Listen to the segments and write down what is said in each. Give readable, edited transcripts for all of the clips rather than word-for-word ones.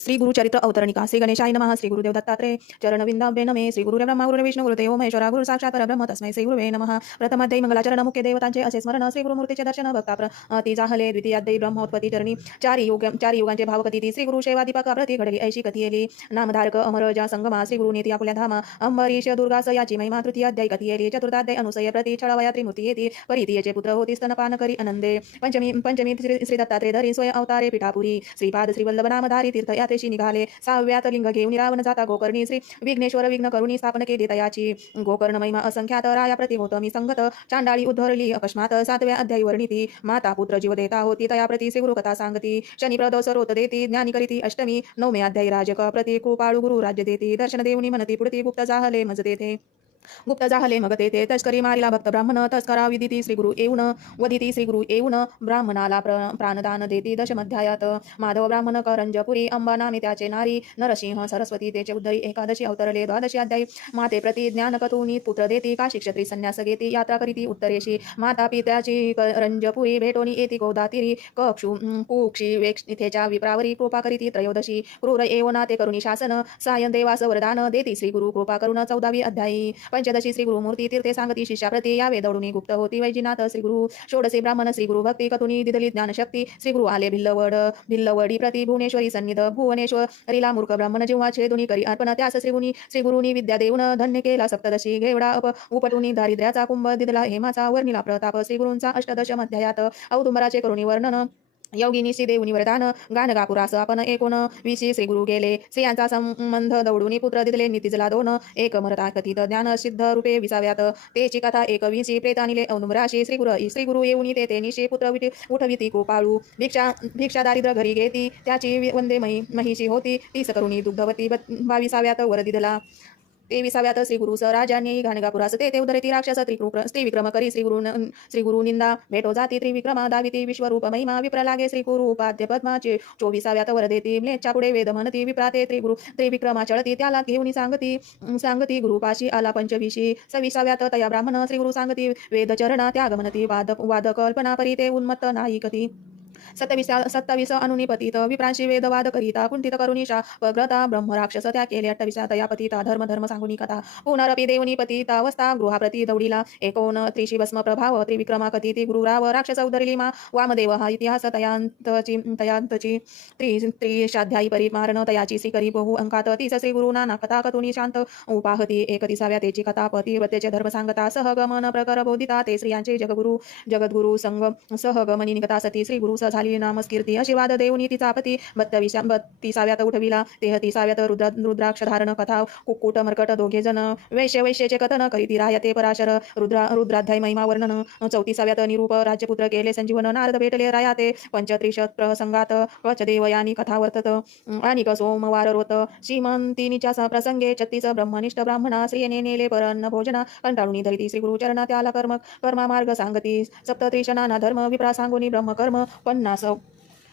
श्री गुरुचरित्र अवतरणिका श्री गणेशाय नमः श्री गुरुदेव दत्तात्रेय चरणविंदाभ्ये नमे श्री गुरुदेव ब्रह्मा गुरु विष्णू गुरुदेव महेश्वरा गुरु साक्षात परब्रह्म तस्मै श्री गुरुवे नमः। प्रथमाध्यायी मंगलाचरण मुख्य देवतांचे असे स्मरण श्री गुरुमूर्तीचे दर्शन भक्ता प्रति जाहले। द्वितीयाध्यायी ब्रह्मोत्पत्ती चरणी चारी युगांचे भावकथी श्री गुरु सेवा दीपक प्रति घडली ऐशी कथी येली। नामधारक अमर ज्या संगमा श्री गुरु नीती आपुल्या धामा अंबरीश दुर्गास याची महिमा। तृतीयाध्यायी कथी येली। चतुर्थाध्यायी अनुसय प्रति छळवया त्रिमूर्ती येती परितीयेचे पुत्र होती स्तनपान करी आनंदे। पंचमी श्री दत्तात्रेय धरी स्वय अवतारे पिठापुरी श्रीपाद श्रीवल्लभ नामधारी तीर्थयात्रेशी निघाले। सहाव्यात लिंग घेऊन रावण जाता गोकर्णी श्री विघ्नेश्वर विघ्न करुणी स्थापन केली तयाची। गोकर्ण महिमा असंख्यात राया प्रति गौतमी संगत चांडाळी उद्धरली अकस्मात। सातव्या अध्यायी वर्णिती माता पुत्र जीव देता होती तया प्रति श्री गुरु कथा सांगती। शनी प्रदोष रोत देती ज्ञानी करीती अष्टमी। नवमे अध्यायी राजक प्रति कृपाळू गुरु राज्य देती। दर्शन देऊनी म्हणती पुढती गुप्त जाहले मज देते। गुप्त जाहले मग तेथे तस्करी मारिला भक्त ब्राह्मण तस्करा विदिती श्री गुरु येऊन वदिती श्री गुरु येऊन ब्राह्मणाला प्राणदान देती। दशमध्यायात माधव ब्राह्मण करंजपुरी अंबा नामे त्याचे नारी नरसिंह सरस्वती तेचे उद्धरी एकादशी अवतरले। द्वादशी अध्यायी माते प्रति ज्ञानकतुनी पुत्र देती। काशी क्षत्री संन्यास घेती यात्रा करीती उत्तरेशी। माता पित्याची करंजपुरी भेटोनी येती गोदातिरी कुक्षी वेक्षितेच्या विप्रावरी कृपा करीती। त्रयोदशी क्रूर येवना ते करुणी शासन सायन देवास वरदान देती श्री गुरु कृपा करुण। चौदावी अध्यायी पंचदशी श्री गुरु मूर्ती तीर्थे सांगती शिष्याप्रती यावे दौडुनी गुप्त होती वैजीनाथ श्री गुरु। षोडशी ब्राह्मण श्री गुरु भक्ती कथुनी दिदली ज्ञानशक्ती श्री गुरु आले भिल्लवडी प्रति भुवनेश्वरी सन्निध भुवनेश्वरीला मूर्ख ब्राह्मण जेव्हा छेदुनी करी अर्पण त्यास श्री गुरुनी विद्या देऊन धन्य केला। सप्तदशी घेवडा उपटुनी दारिद्र्याचा कुंभ दिदला हेमाचा वर्णिला प्रताप श्री गुरूंचा। अष्टदशम अध्यायात औदुंबराचे करुणी वर्णन योगिनीशी देऊनी वरदान गान गापुरास आपण 19 श्री गुरु गेले। स्त्रियांचा संबंध दौडुनी पुत्र दिदले नितिजला 2 एक मरता कथित ज्ञान सिद्ध रूपे 20व्यात तेची कथा 21 प्रेत आणले औदुंबराशी श्री गुरु येऊनी ते निशी पुत्र उठविती कृपाळू। भिक्षा दारिद्र्य घरी घेती त्याची वंदे महिषी होती 30 करुणी दुग्धवती। 22व्यात वर दिदला 23व्यात श्री गुरु स राजांनी घाणगापुरास ते उदरती राक्षस त्रिविक्रम करी श्री गुरु निंदा भेटो जाती त्रिविक्रमा दाविती विश्वरूप महिमा विप्र लागे श्री गुरु उपाध्य पद्माचे। 24व्यात वर देती म्लेच्छा पुढे वेद म्हणती विप्राते त्रिविक्रमा चळती त्याला घेऊनी सांगती गुरुपाशी आला 25शी। 26व्यात तया ब्राह्मण श्री गुरु सांगती वेद चरणा त्याग म्हणती वाद कल्पना परी ते उन्मत्त नाही कधी। 27 अनुनिपतित विप्रांशी वेदवाद करिता कुंठित करुणी शापग्रता ब्रह्म राक्षस त्या केले। 28 तया पतिता धर्म सांगुनी कथा पुनरपि देवनी पतितावस्था गृहाप्रती दौडीला। 29 भस्म प्रभाव त्रिविक्रमा कथिती गुरुराव राक्षस उदरिली वामदेव हा इतिहास तयांतची 30 परिमारण तयाची श्री करी बहु अंकात 30 श्री गुरुना कथा कथुनी शांत उपाहती। 31व्या तेची कथा पतिव्रतेचे धर्म सांगता सहगमन प्रकर बोधिता ते स्त्रियांचे जगद्गुरु संग सहगमनी निकता सती श्री गुरु झाली नामस्कीर्ती आशीर्वाद देऊनी तिचा पती। 32व्यात उठविला 33व्यात रुद्राक्ष धारण कथा कुक्कुट मर्कट दोघे जण वैश्येचे कथन करीती राहते पराशर रुद्राध्याय महिमा वर्णन। 34व्यात निरूप राज्यपुत्र केले संजीवन नारद भेटले रायाते। 35 प्रसंगात वचदेवयानी कथा वर्तत आणि सोमवार रोत श्रीमंतिनीच्या प्रसंगे 36 ब्रह्मनिष्ठ ब्राह्मणा स्त्रियेने नेले परन्न भोजना कंटाळूनी धरिती श्री गुरु चरणा त्याला कर्मा मार्ग सांगती। 37 नाना धर्म विप्रा सांगुनी ब्रह्मकर्म 50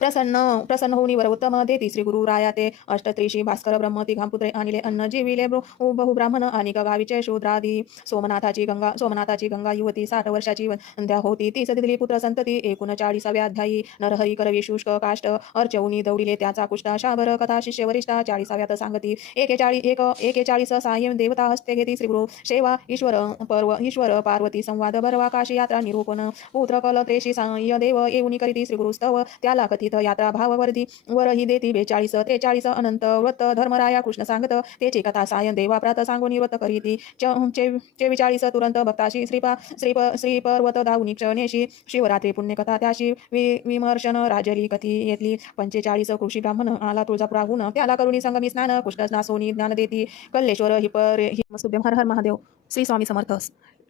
प्रसन्न होऊनी वर उत्तम देती श्री गुरु रायाते। 38 भास्कर ब्रह्म तिघांपुत्रे आणले अन्न जीविले बहु ब्राह्मण आणि गावीचे शूद्रादी। सोमनाथाची गंगा युवती 60 वर्षाची वंध्या होती 30 दिदली पुत्र संतती। 39व्या अध्यायी नरहरी करवी शुष्क काष्ट अर्चवुनी दौडिले त्याचा कुष्टा शाबर कथा शिष्य वरिष्ठा। 40व्यात सांगती 41 सायं देवता हस्ते घेती श्री गुरु सेवा ईश्वर पार्वती संवाद बरवा काशी यात्रा निरूपण पुत्र कलत्रेशी साय देव येऊनी करीती श्री गुरु स्तव त्याला कथित यात्रा भाव वरही देती। 43 अनंत व्रत धर्मराया कृष्ण सांगत तेची कथा सायं देवा प्रात सांगोनी व्रत करीती। 44 तुरंत भक्ताशी श्री पर्वत धावुनी क्षणेशी शिवरात्री पुण्यकथा त्याशी विमर्शन राजरी कथी येतली। 45 कृषी ब्राह्मण आला तुळजापुराहून त्याला करुणी संगमी स्नान कृष्ण नासोनी ज्ञान देती कल्लेश्वर हिमसुभ्यम हर हर महादेव। श्री स्वामी समर्थ।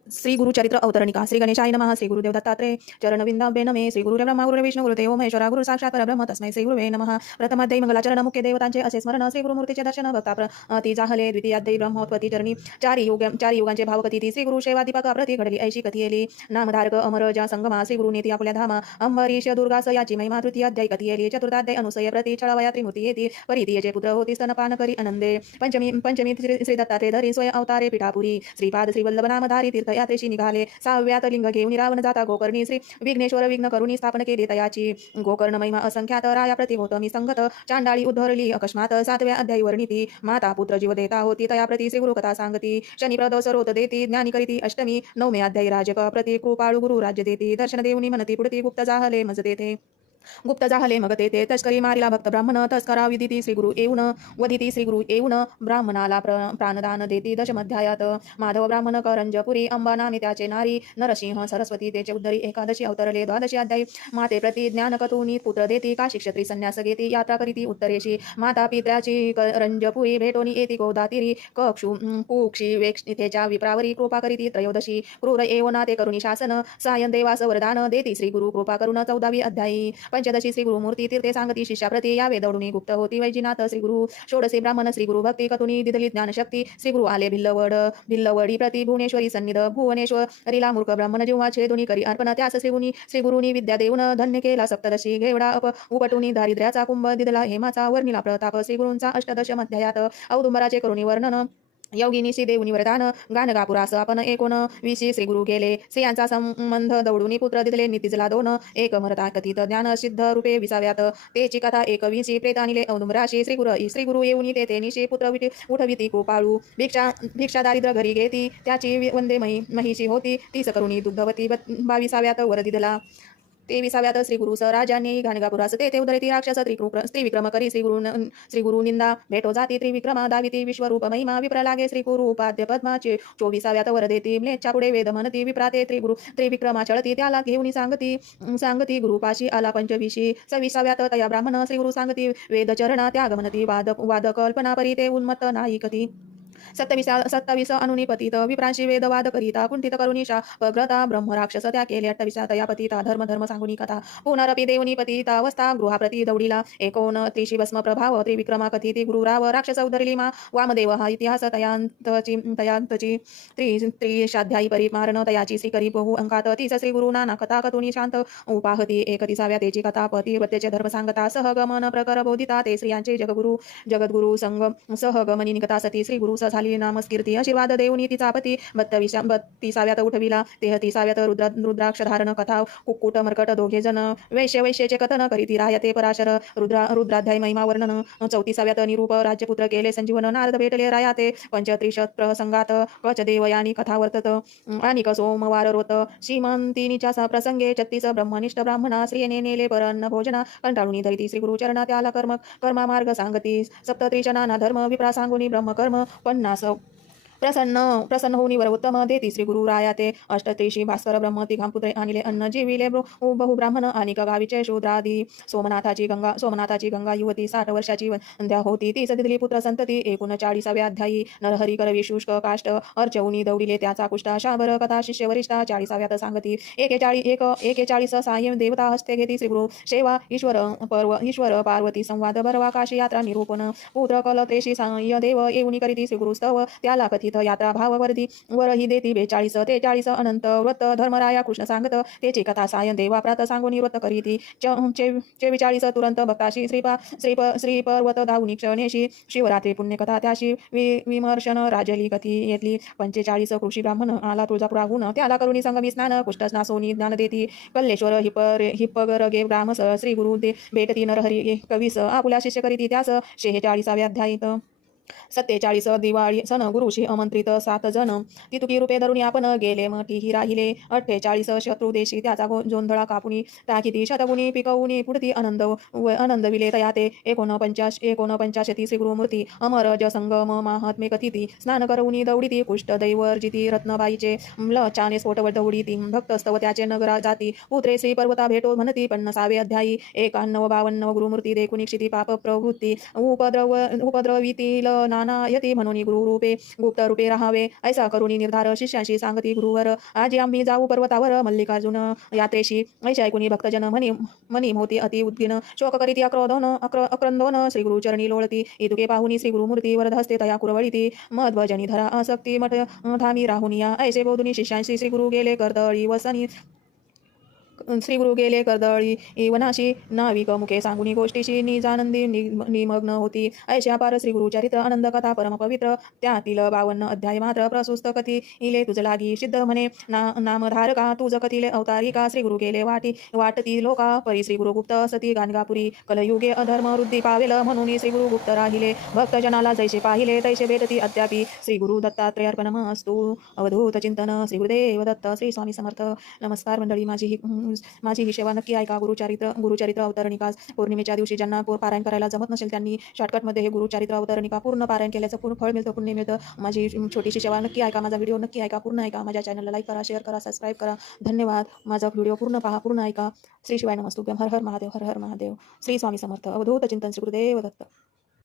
श्री गुरुचरित्र अवतरणिका श्री गणेशाय नमः श्री गुरुदेव दत्तात्रेय चरणविंदाभ्ये नमे श्री गुरुदेव ब्रह्मा गुरु विष्णू गुरुदेव महेश्वरा गुरु साक्षात परब्रह्म तस्मै श्री गुरुवे नमः। प्रथमाध्यायी मंगलाचरण मुख्य देवतांचे असे स्मरण श्री गुरुमूर्तीचे दर्शन भक्ता प्रति जाहले। द्वितीयाध्यायी ब्रह्मोत्पत्ती चरणी चारी युगांचे भावकथी श्री गुरु सेवा दीपक प्रति घडली ऐशी कथी येली। नामधारक अमर ज्या संगमा श्री गुरु नीती आपुल्या धामा अंबरीश दुर्गास याची महिमा। तृतीयाध्यायी कथी येली। चतुर्थाध्यायी अनुसय प्रति छळवया त्रिमूर्ती येती परितीयेचे पुत्र होती स्तनपान करी आनंदे। पंचमी श्री दत्तात्रेय धरी स्वय अवतारे पिठापुरी श्रीपाद श्रीवल्लभ नामधारी तीर्थ यात्रेशी निघाले. 6व्यात लिंग घेऊन रावण जाता गोकर्णी श्री विघ्नेश्वर विघ्न करुणी स्थापन केले तयाची. गोकर्ण महिमा असंख्यात राया प्रति गौतमी संगत चांडाळी उद्धरली अकस्मात. 7व्या अध्यायी वर्णिती माता पुत्र जीव देता होती तया प्रति श्री गुरु कथा सांगती. शनी प्रदोष रोत देती ज्ञानी करीती अष्टमी. 9व्या अध्यायी राजक प्रति कृपाळू गुरु राज्य देती. दर्शन देऊनी म्हणती पुढती गुप्त जाहले मज देते. गुप्त जाहले मग तेथे तस्करी मारिला भक्त ब्राह्मण. तस्करा विदिती श्रीगुरु येऊन वदिती श्रीगुरु येऊन ब्राह्मणाला प्राणदान देती. दशमध्यायात माधव ब्राह्मण करंजपुरी अंबा नामे त्याचे नारी. नरसिंह सरस्वती तेचे उद्धरी एकादशी अवतरले. 12शी अध्यायी माते प्रति ज्ञान कथुनी पुत्र देती. काशी क्षत्री संन्यास घेती यात्रा करीती उत्तरेशी. माता पित्र्याची करंजपुरी भेटोनी येती गोदातिरी. कक्षु कुक्षी वेक्षितेच्या विप्रावरी कृपा करीती. 13शी क्रूर येवना ते करुणी शासन. सायन देवास वरदान देती श्रीगुरु कृपा करुण. 14वी अध्यायी पंचदशी श्री गुरुमूर्ती तीर्थे सांगती शिष्याप्रती यावे दौडुनी गुप्त होती वैजीनाथ श्रीगुरु. षोडशी ब्राह्मण श्रीगुरु भक्ती कथुनी दिदली ज्ञानशक्ती. श्रीगुरु आले भिल्लवडी प्रति भुवनेश्वरी सन्निध. भुवनेश्वरीला मूर्ख ब्राह्मण जेव्हा छेदुनी करी अर्पण त्यास श्रीगुरुनी विद्या देऊन धन्य केला. सप्तदशी घेवडा उपटुनी दारिद्र्याचा कुंभ दिदला हेमाचा वर्णिला प्रताप श्रीगुरूंचा. 18 अध्यायात औदुंबराचे करुणी वर्णन. योगिनीशी देऊनी वरदान. गाणगापुरास आपण 19 श्रीगुरु गेले. स्त्रियांचा संबंध दौडुनी पुत्र दिदले नितिजला 2. एक मरता कथित ज्ञान सिद्ध रूपे 20व्यात तेची कथा 21 प्रेतानिले औदुंबराशी. श्रीगुरु येऊनी ते निशी पुत्र उठविती कृपाळू. भिक्षा दारिद्र्य घरी घेती त्याची वंदे महिषी होती. 30 करुणी दुग्धवती. 22व्यात वर दिदला. 23व्यात श्रीगुरु स राजांनी गाणगापुरास तेथे उदरिती राक्षस त्रिविक्रम करी. श्रीगुरु निंदा भेटो जाती त्रिविक्रमा दाविती. विश्वरूप महिमा विप्र लागे श्रीगुरु उपाद्य पद्माचे. 24व्यात वर देती म्लेच्छा पुढे वेद म्हणती. विप्राते त्रिविक्रमा चळती त्याला घेऊन सांगती गुरुपाशी आला. 25शी 26व्यात तया ब्राह्मण श्रीगुरु सांगती. वेद चरणा त्याग म्हणती. वाद कल्पना परी ते उन्मत्त नाही कधी. 27 अनुनी पतित विप्रांशी वेदवाद करिता. कुंठित करुणीशा पग्रता ब्रह्म राक्षस त्या केले. 28 तया पतिता धर्म सांगुनी कथा. पुनरपि देवनी पतिता अवस्था गृहाप्रती दौडीला. 29 भस्म प्रभाव त्रिविक्रमा कथिती. गुरुराव राक्षस उद्धरली मा वामदेव हा इतिहास. तयांतची 30 परिमारण तयाची श्रीकरी बहु अंकात. 30 श्रीगुरु नाना कथा कथुनी शांत उपाहती. 31व्या तेची कथा पतिव्रतेचे धर्म सांगता. सहगमन प्रकर बोधिता ते स्त्रियांचे जगद्गुरु संग सहगमनी निकता सती. श्रीगुरु झाली नामस्कीर्ती. आशीर्वाद देऊनी तिचा पती. 32व्यात उठविला. 33व्यात रुद्राक्ष धारण कथा. कुक्कुट मर्कट दोघे जण वैश्येचे कथन करीती राहते पराशर. रुद्राध्याय महिमा वर्णन. 34व्यात निरूप राज्यपुत्र केले संजीवन. नारद भेटले रायाते. 35 प्रसंगात कच देवयानी कथा वर्तत. आणि सोमवार रोत श्रीमंतिनीच्या प्रसंगे 36 ब्रह्मनिष्ठ ब्राह्मणा स्त्रियेने नेले परन्न भोजना. कंटाळुनी धरिती श्रीगुरु चरणा त्याला कर्मा मार्ग सांगती. 37 नाना धर्म विप्रा सांगुनी ब्रह्मकर्म. 50 प्रसन्न होऊनी वर उत्तम देती श्रीगुरु रायाते. 38 भास्कर ब्रह्म तिघांपुत्रे आणले अन्न जीविले बहु ब्राह्मण आणि गावीचे शूद्रादी. सोमनाथाची गंगा युवती 60 वर्षाची वंध्या होती. 30 दिदली पुत्र संतती. 39व्या अध्यायी नरहरी करवी शुष्क काष्ट अर्चवुनी दौडिले त्याचा कुष्टा. शाबर कथा शिष्य वरिष्ठा. 40व्यात सांगती. 41 सायं देवता हस्ते घेती श्रीगुरु सेवा. ईश्वर पार्वती संवाद भरवा. काशी यात्रा निरूपण. पुत्र कलत्रेशी साय देव येऊनी करीती श्रीगुरु स्तव. त्याला कथित यात्रा भाव वरही देती. 42 अनंत व्रत धर्मराया कृष्ण सांगत. त्याची कथा सायं देवा प्रात सांगुनी व्रत करीती. 44 तुरंत भक्ताशी श्री पर्वत दाहुनी क्षणेशी. शिवरात्री पुण्यकथा त्याशी विमर्शन राजली कथी येतली. 45 कृषी ब्राह्मण आला तुळजापुराहून. त्याला करुणी संगमी स्नान कुष्ठ नासोनी ज्ञान देती. कल्लेश्वर हिप्पगर गे ब्राह्मस श्रीगुरु दे भेटती नरहरी कवीस. आपुल्या शिष्य करीती त्यास. 46व्या अध्यायीत 47 दिवाळी सन गुरुशी आमंत्रित 7 जण. तितुकी रूपे धरुणी आपण गेले मठीही राहिले. 48 शत्रुदेशी त्याचा जोंधळा कापुनी टाकीती. शतगुणी पिकवुनी पुढती आनंद विले तयाते. 49 श्रीगुरुमूर्ती अमरज संगम महात्मे कथिती. स्नान करवुनी दौडिती. कुष्ठ दैवर्जिती रत्नबाईचे लचाने स्फोट दौडिती. भक्तस्तव त्याचे नगरा जाती. पुत्रे श्री पर्वता भेटो म्हणती. 50वे अध्यायी 51-52 गुरुमूर्ती देखुनी क्षिती पाप प्रवृत्ती. उपद्रवितील नाना यती म्हणून गुरुरूपे गुप्त रूपे राहावे. ऐसा करुणी निर्धार शिष्यांशी सांगती गुरुवर. आजी आम्ही जाऊ पर्वतावर मल्लिकार्जुन यात्रेशी. ऐशा ऐकुनी भक्तजन मनी होती अति उद्गिन. शोक करीती अक्रंदोन श्रीगुरु चरणी लोळती. इतुके पाहुनी श्रीगुरुमूर्ती वरदहस्ते तया कुरवळीती. मध्वजनी धरा आसक्ती मठ थांबी राहुनिया. ऐसे बोधुनी शिष्यांशी श्रीगुरु गेले कर्दळी वसनी. श्री गुरु गेले कर्दळी वनाशी नाविक मुखे सांगुनी गोष्टीशी निजानंदी निमग्न होती ऐशा पार श्री गुरुचरित्र आनंद कथा परम पवित्र त्यातील 52 अध्याय मात्र प्रशस्त कथी इले तुझ लागी सिद्ध म्हणे नामधारका तुझ कथिले अवतारिका श्री गुरु गेले वाटती लोका परी श्री गुरु गुप्त सती गाणगापुरी कलयुगे अधर्म वृद्धी पावेल म्हणून श्री गुरु गुप्त राहिले भक्तजनाला जैसे पाहिले तैसे भेटती अद्यापि श्री गुरु दत्तात्रय अर्पणमस्तु अवधूत चिंतन श्री गुरुदेव दत्त श्री स्वामी समर्थ. नमस्कार मंडळी, माझी ही सेवा नक्की ऐका. गुरुचरित्र अवतरणिका पौर्णिमेच्या दिवशी ज्यांना पारायण करायला जमत नसेल त्यांनी शॉर्टकटमध्ये हे गुरुचरित्र अवतरणिका पूर्ण पारायण केल्याचं पूर्ण फळ मिळतं, पुण्य मिळतं. माझी छोटीशी सेवा नक्की ऐका, माझा व्हिडिओ नक्की ऐका, पूर्ण ऐका. माझ्या चॅनलला लाईक करा, शेअर करा, सबस्क्राईब करा. धन्यवाद. माझा व्हिडिओ पूर्ण पहा, पूर्ण ऐका. श्री शिवाय नमस्तुभ्यं. हर हर महादेव, हर हर महादेव. श्री स्वामी समर्थ. अवधूत चिंतन श्री गुरुदेव दत्त.